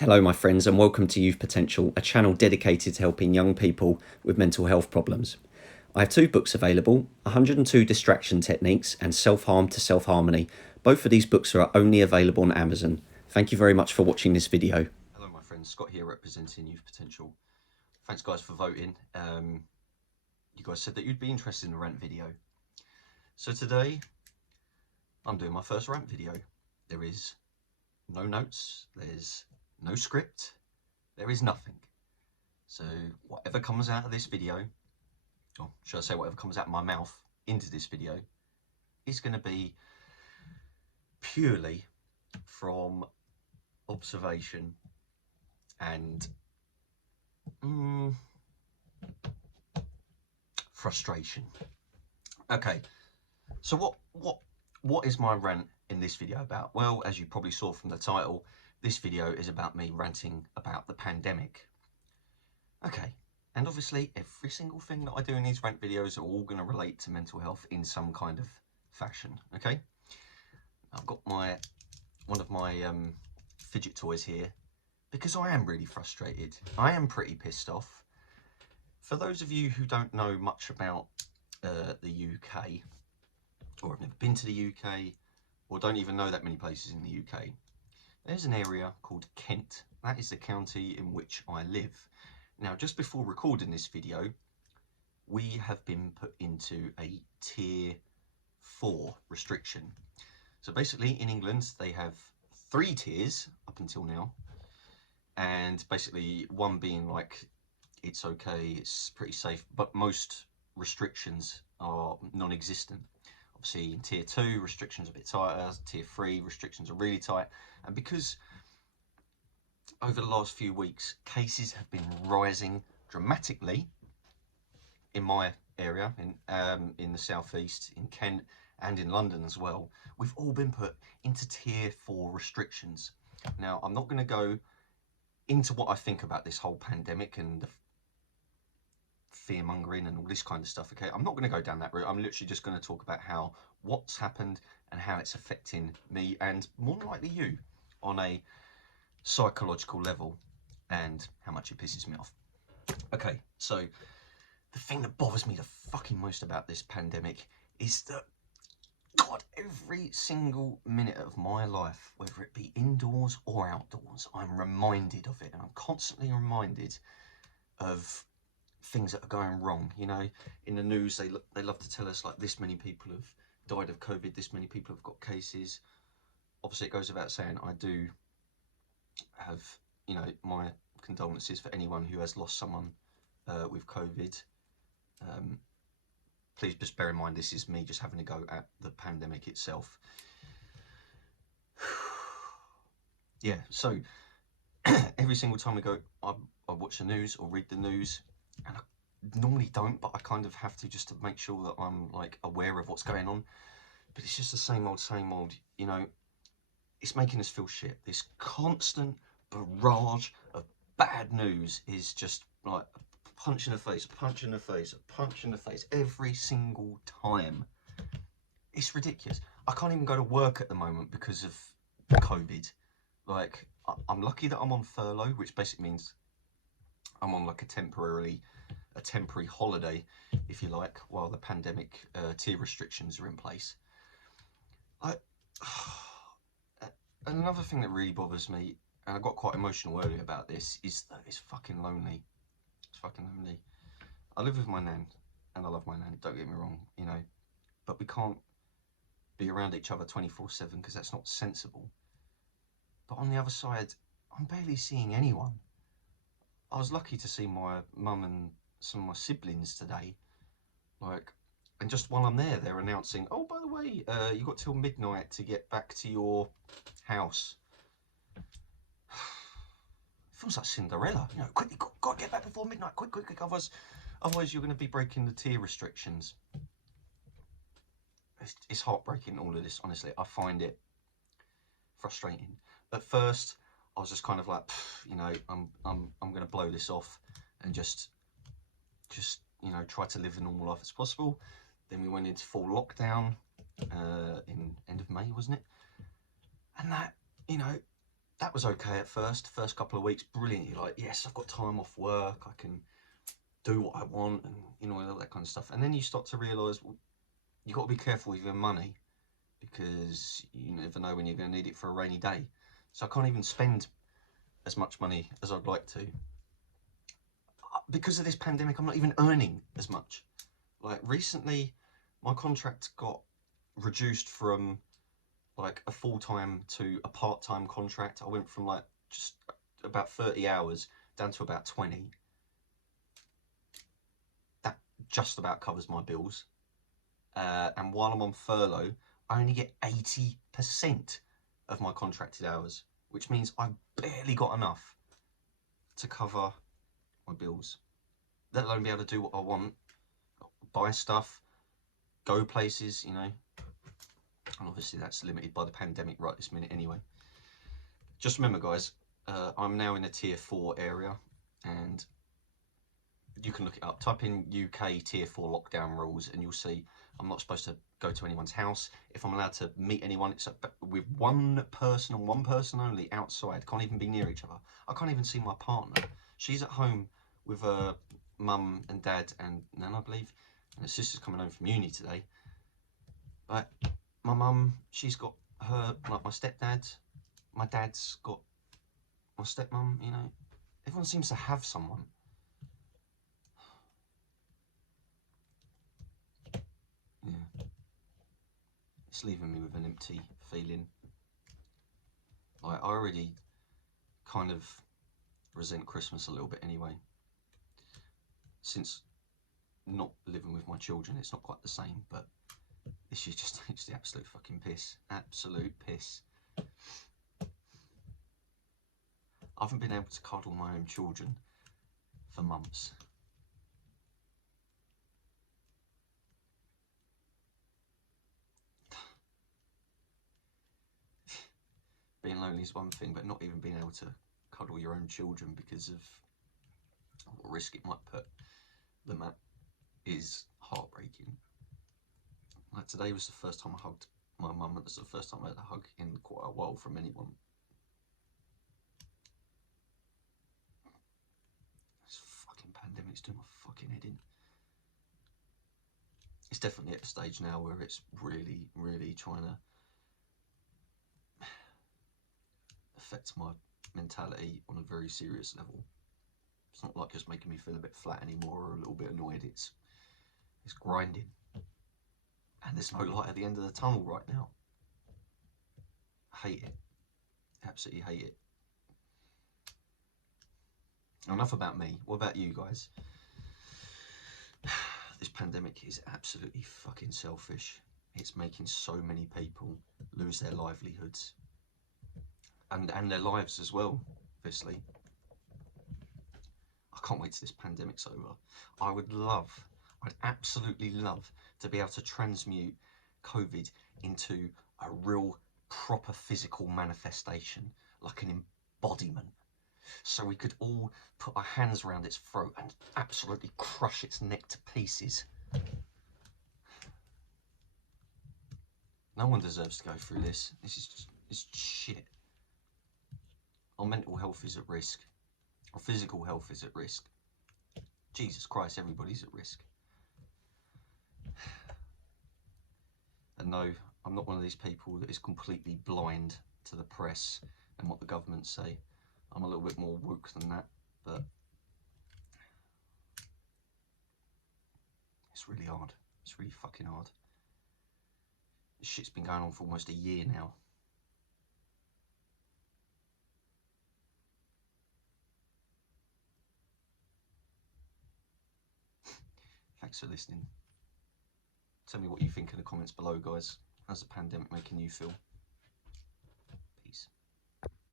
Hello, my friends, and welcome to Youth Potential, a channel dedicated to helping young people with mental health problems. I have two books available, 102 Distraction Techniques and Self-Harm to Self-Harmony. Both of these books are only available on Amazon. Thank you very much for watching this video. Hello my friends, Scott here representing Youth Potential. Thanks guys for voting. You guys said that you'd be interested in a rant video. So today, I'm doing my first rant video. There is no notes, there's no script, there is nothing. So whatever comes out of this video, or should I say whatever comes out of my mouth into this video, is going to be purely from observation and frustration. Okay, so what is my rant in this video about? Well, as you probably saw from the title, this video is about me ranting about the pandemic. Okay, and obviously every single thing that I do in these rant videos are all going to relate to mental health in some kind of fashion. Okay, I've got one of my fidget toys here because I am really frustrated. I am pretty pissed off. For those of you who don't know much about the UK, or have never been to the UK, or don't even know that many places in the UK, there's an area called Kent. That is the county in which I live. Now, just before recording this video, we have been put into a tier 4 restriction. So basically in England, they have 3 tiers up until now. And basically one being like, it's okay, it's pretty safe, but most restrictions are non-existent. Obviously in tier 2, restrictions are a bit tighter, tier 3, restrictions are really tight. And because over the last few weeks, cases have been rising dramatically in my area, in the southeast, in Kent, and in London as well, we've all been put into tier 4 restrictions. Now, I'm not going to go into what I think about this whole pandemic and the fear-mongering and all this kind of stuff, okay? I'm not going to go down that route. I'm literally just going to talk about what's happened and how it's affecting me and more than likely you on a psychological level and how much it pisses me off. Okay, so the thing that bothers me the fucking most about this pandemic is that, God, every single minute of my life, whether it be indoors or outdoors, I'm reminded of it, and I'm constantly reminded of things that are going wrong. You know, in the news, they love to tell us like this many people have died of COVID, this many people have got cases. Obviously, it goes without saying, I do have, you know, my condolences for anyone who has lost someone with COVID. Please just bear in mind, this is me just having a go at the pandemic itself. Yeah, so every single time I watch the news or read the news, and I normally don't, but I kind of have to just to make sure that I'm like aware of what's going on. But it's just the same old, you know, it's making us feel shit. This constant barrage of bad news is just like a punch in the face, a punch in the face, a punch in the face every single time. It's ridiculous. I can't even go to work at the moment because of COVID. Like, I'm lucky that I'm on furlough, which basically means I'm on like a temporary holiday, if you like, while the pandemic tier restrictions are in place. Another thing that really bothers me, and I got quite emotional earlier about this, is that it's fucking lonely. It's fucking lonely. I live with my nan, and I love my nan, don't get me wrong, you know, but we can't be around each other 24/7 because that's not sensible. But on the other side, I'm barely seeing anyone. I was lucky to see my mum and some of my siblings today, like, and just while I'm there, they're announcing, oh, by the way, you got till midnight to get back to your house. It feels like Cinderella, you know, quickly, got to get back before midnight, quick, otherwise you're going to be breaking the tier restrictions. It's heartbreaking, all of this, honestly. I find it frustrating. At first, I was just kind of like, you know, I'm going to blow this off and just, you know, try to live a normal life as possible. Then we went into full lockdown in end of May, wasn't it? And that, you know, that was okay at first couple of weeks, brilliant. You're like, yes, I've got time off work, I can do what I want, and you know, all that kind of stuff. And then you start to realise, well, you've got to be careful with your money, because you never know when you're going to need it for a rainy day. So I can't even spend as much money as I'd like to. Because of this pandemic, I'm not even earning as much. Like recently, my contract got reduced from like a full-time to a part-time contract. I went from like just about 30 hours down to about 20. That just about covers my bills. And while I'm on furlough, I only get 80% of my contracted hours, which means I've barely got enough to cover my bills, let alone be able to do what I want, buy stuff, go places, you know. And obviously that's limited by the pandemic right this minute anyway. Just remember, guys, I'm now in a tier 4 area, and you can look it up. Type in UK tier 4 lockdown rules and you'll see I'm not supposed to go to anyone's house. If I'm allowed to meet anyone, it's with one person and one person only outside. Can't even be near each other. I can't even see my partner. She's at home with her mum and dad and Nan, I believe, and her sister's coming home from uni today. But my mum, she's got her, like my stepdad, my dad's got my stepmum, you know. Everyone seems to have someone. Yeah. It's leaving me with an empty feeling. Like, I already kind of resent Christmas a little bit anyway. Since not living with my children, it's not quite the same, but this year just it's the absolute fucking piss. Absolute piss. I haven't been able to cuddle my own children for months. Being lonely is one thing, but not even being able to cuddle your own children because of what risk it might put them at is heartbreaking. Like today was the first time I hugged my mum, and it's the first time I had a hug in quite a while from anyone. This fucking pandemic's doing my fucking head in. It's definitely at a stage now where it's really, really trying to affect my mentality on a very serious level. It's not like just making me feel a bit flat anymore or a little bit annoyed. It's grinding, and there's no light at the end of the tunnel right now. I hate it. Absolutely hate it. Enough about me. What about you guys? This pandemic is absolutely fucking selfish. It's making so many people lose their livelihoods and their lives as well, obviously. I can't wait till this pandemic's over. I'd absolutely love to be able to transmute COVID into a real proper physical manifestation, like an embodiment. So we could all put our hands around its throat and absolutely crush its neck to pieces. No one deserves to go through this. This is just, it's shit. Our mental health is at risk. Our physical health is at risk. Jesus Christ, everybody's at risk. And no, I'm not one of these people that is completely blind to the press and what the government say. I'm a little bit more woke than that, but it's really hard. It's really fucking hard. This shit's been going on for almost a year now. Thanks for listening. Tell me what you think in the comments below, guys. How's the pandemic making you feel?